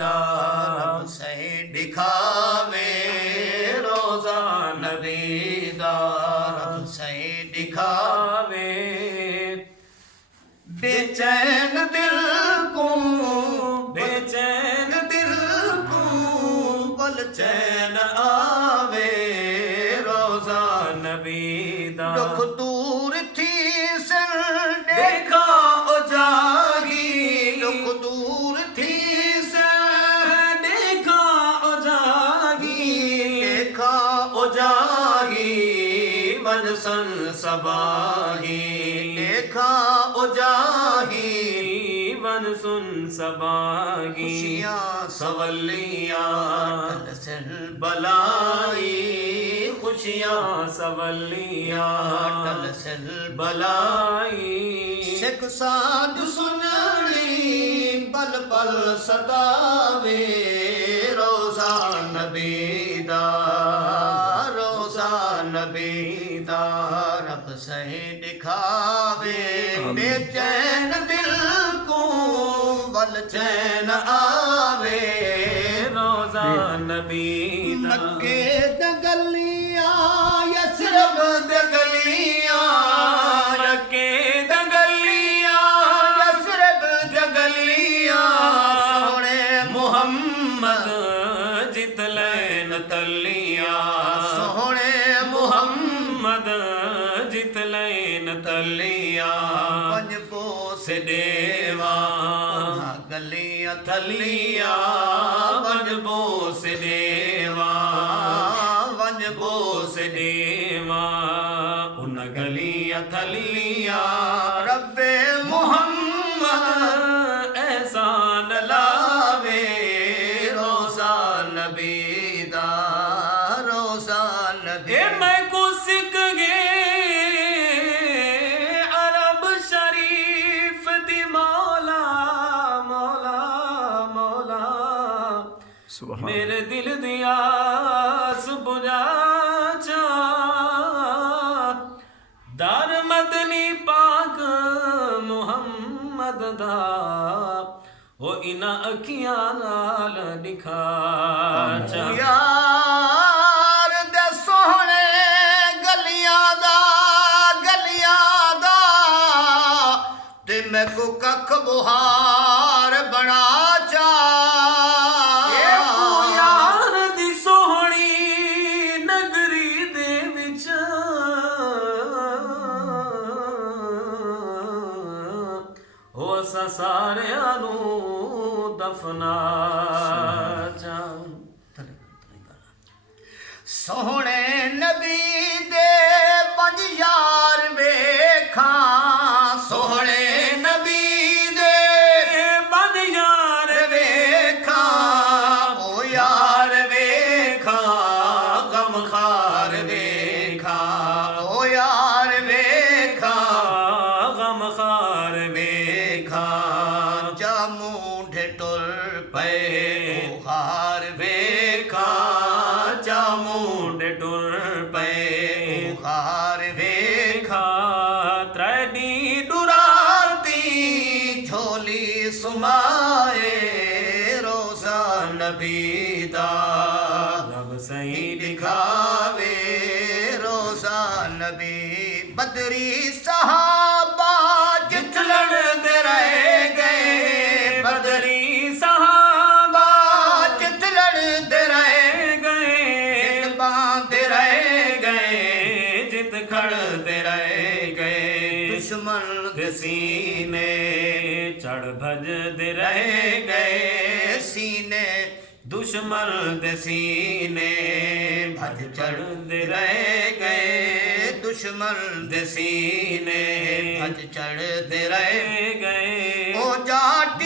दा रब सही दिखावे रोज़ा नबी दा रब सही दिखावे बेचैन दिल को बल चैन आवे रोज़ा नबी दा दुख दूर थी सिर देखा उजागी दुख दूर थी सिर देखा उजागी मन सन सबागी देखा उजागी मन सुन सबागी खुशियाँ सवलियाँ टल बलाई खुशियाँ सवलियाँ टल बलाई शेख साध सुननी पल पल सदावे रोज़ा नबी दा रोज़ा नबी दा रब सही दिखावे बेचैन दिल को बल चैन आवे रोज़ा नबी दा मक्के द गलियां यसरब द गलियां मक्के द गलियां यसरब द गलियां सोहणे मुहम्मद जित लैन तलियां सोहणे मुहम्मद जित लैन तलियां पंजपो से देवा गलियां थलियां वंजबो से देवा वंजबो से देवा उन गलियां थलियां रब्बे मुहम्मद एहसान लावे रोज़ा नबी दा रोज़ा नबी मैं को सिक गे अरब शरीफ दी मौला मौला मौला मेरे दिल दिया बुझा चा दर मदनी पाक मुहम्मद दा हो इना अखियां नाल दिखा चा यार दे सोहणे गलियां दा ते मैं को कख बुहार बना चा सारियां नूं दफना सोहणे नबी दे पंज यार वेखा सोहणे नबी दे पंज यार वेखा ओ यार वेखा गम खार वेखा ओ यार वेखा गम खार वेखा जामू ढेटुर पे हार वेखा जामू ढेटुर पे हार वेखा त्रैडी डुराती झोली सुमाए रोज़ा नबी दा रब सही दिखावे रोज़ा नबी बदरी सहाबा जित लड़ते रह गए बदरी सहाबा जित लड़ते रह गए जित बांधते रह गए जित खड़ते रह गए दुश्मन दे सीने चढ़ भजते रह गए सीने दुश्मन दे सीने भज चढ़ते रह गए दुश्मन दे सीने भज चढ़ते रह गए ओ जाट